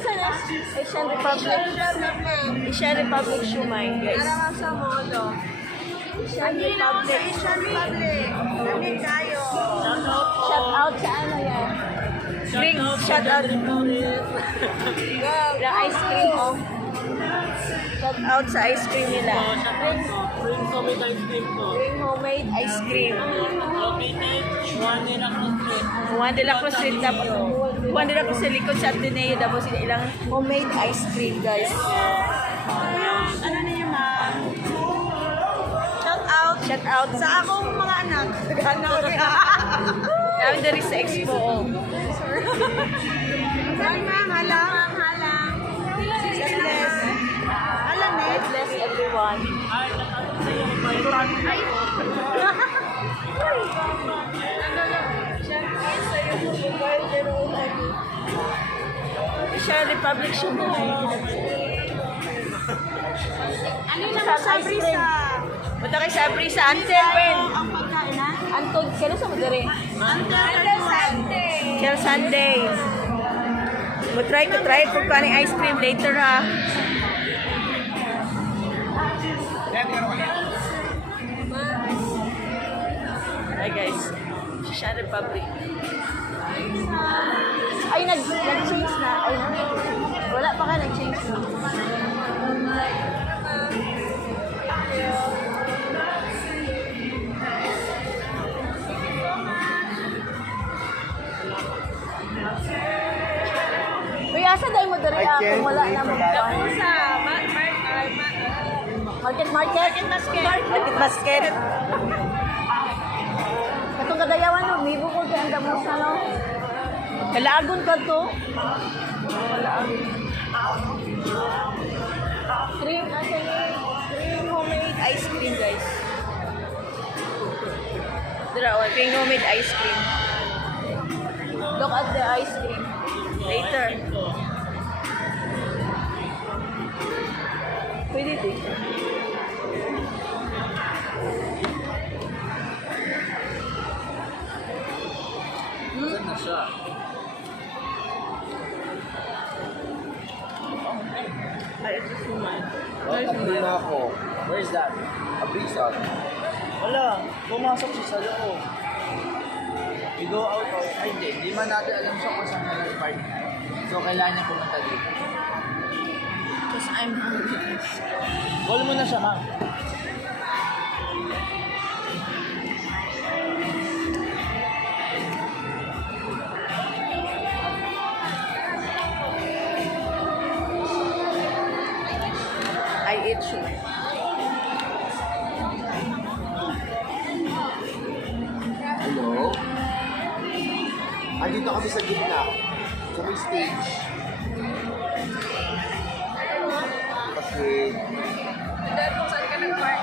saan na? Asian Republic. Asian Republic Shumai, guys. Para sa modo. Asian Republic. Asian Republic. Kami kayo. Shout out sa ano yan? Drink, shout out. Go. The ice cream, oh. Shout out sa ice cream nila. Bring homemade ice cream po. Drink homemade ice cream. Located, Juan de la Cruz Street. Juan de la Cruz Street, tapos Juan de la Cruz sa likod sa Ateneo, tapos ilang homemade ice cream, guys. Ano niyo, ma'am? Shout out. Shout out Sa akong mga anak. Ano Kami dari sa expo, oh. Sorry, ma'am. Halang. Halang. God bless. Alam eh. God bless everyone. Asian Republic siya mo. Ano yung nasabi sa... Punta kay Sabri sa Antel, Ben. Ang pagkain, ha? Antod, kailan sa madari? Until Sunday. Till Sunday. Try kung paano ice cream later, ha. Hi, guys. Asian Republic. Ay, nag-change na. Ay, wala pa ka nag-change na. Kuya, asa dahil mo dali kung wala na Tapos mga sa market. Market basket. Katong kadayawan no, mibo ko kay anda mo sa no. Kalaagon ka to. Cream homemade ice cream, guys. Dara, cream homemade ice cream. Look at the ice cream. Later. Pwede dito. Saan na siya? Ay, ito suman. Hindi na ako. Where's that? Abisan. Wala. Pumasok siya sa loob. We go out or... Ay, hindi man natin alam siya kung saan na nag-park. So, kailangan niya pumunta dito. Because I'm hungry. Call mo na siya, ma'am. I eat sugar. Hello? Andito kami sa gitna, sa may stage. Okay. Dahil kung saan ka nag-park,